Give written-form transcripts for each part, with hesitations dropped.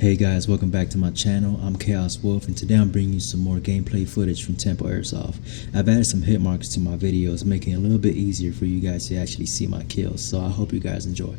Hey guys, welcome back to my channel. I'm Chaos Wolf, and today I'm bringing you some more gameplay footage from Tempo Airsoft. I've added some hit marks to my videos, making it a little bit easier for you guys to actually see my kills, so I hope you guys enjoy.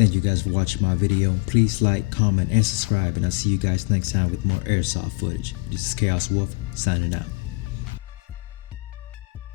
Thank you guys for watching my video. Please like, comment, and subscribe, and I'll see you guys next time with more airsoft footage. This is Chaos Wolf signing out.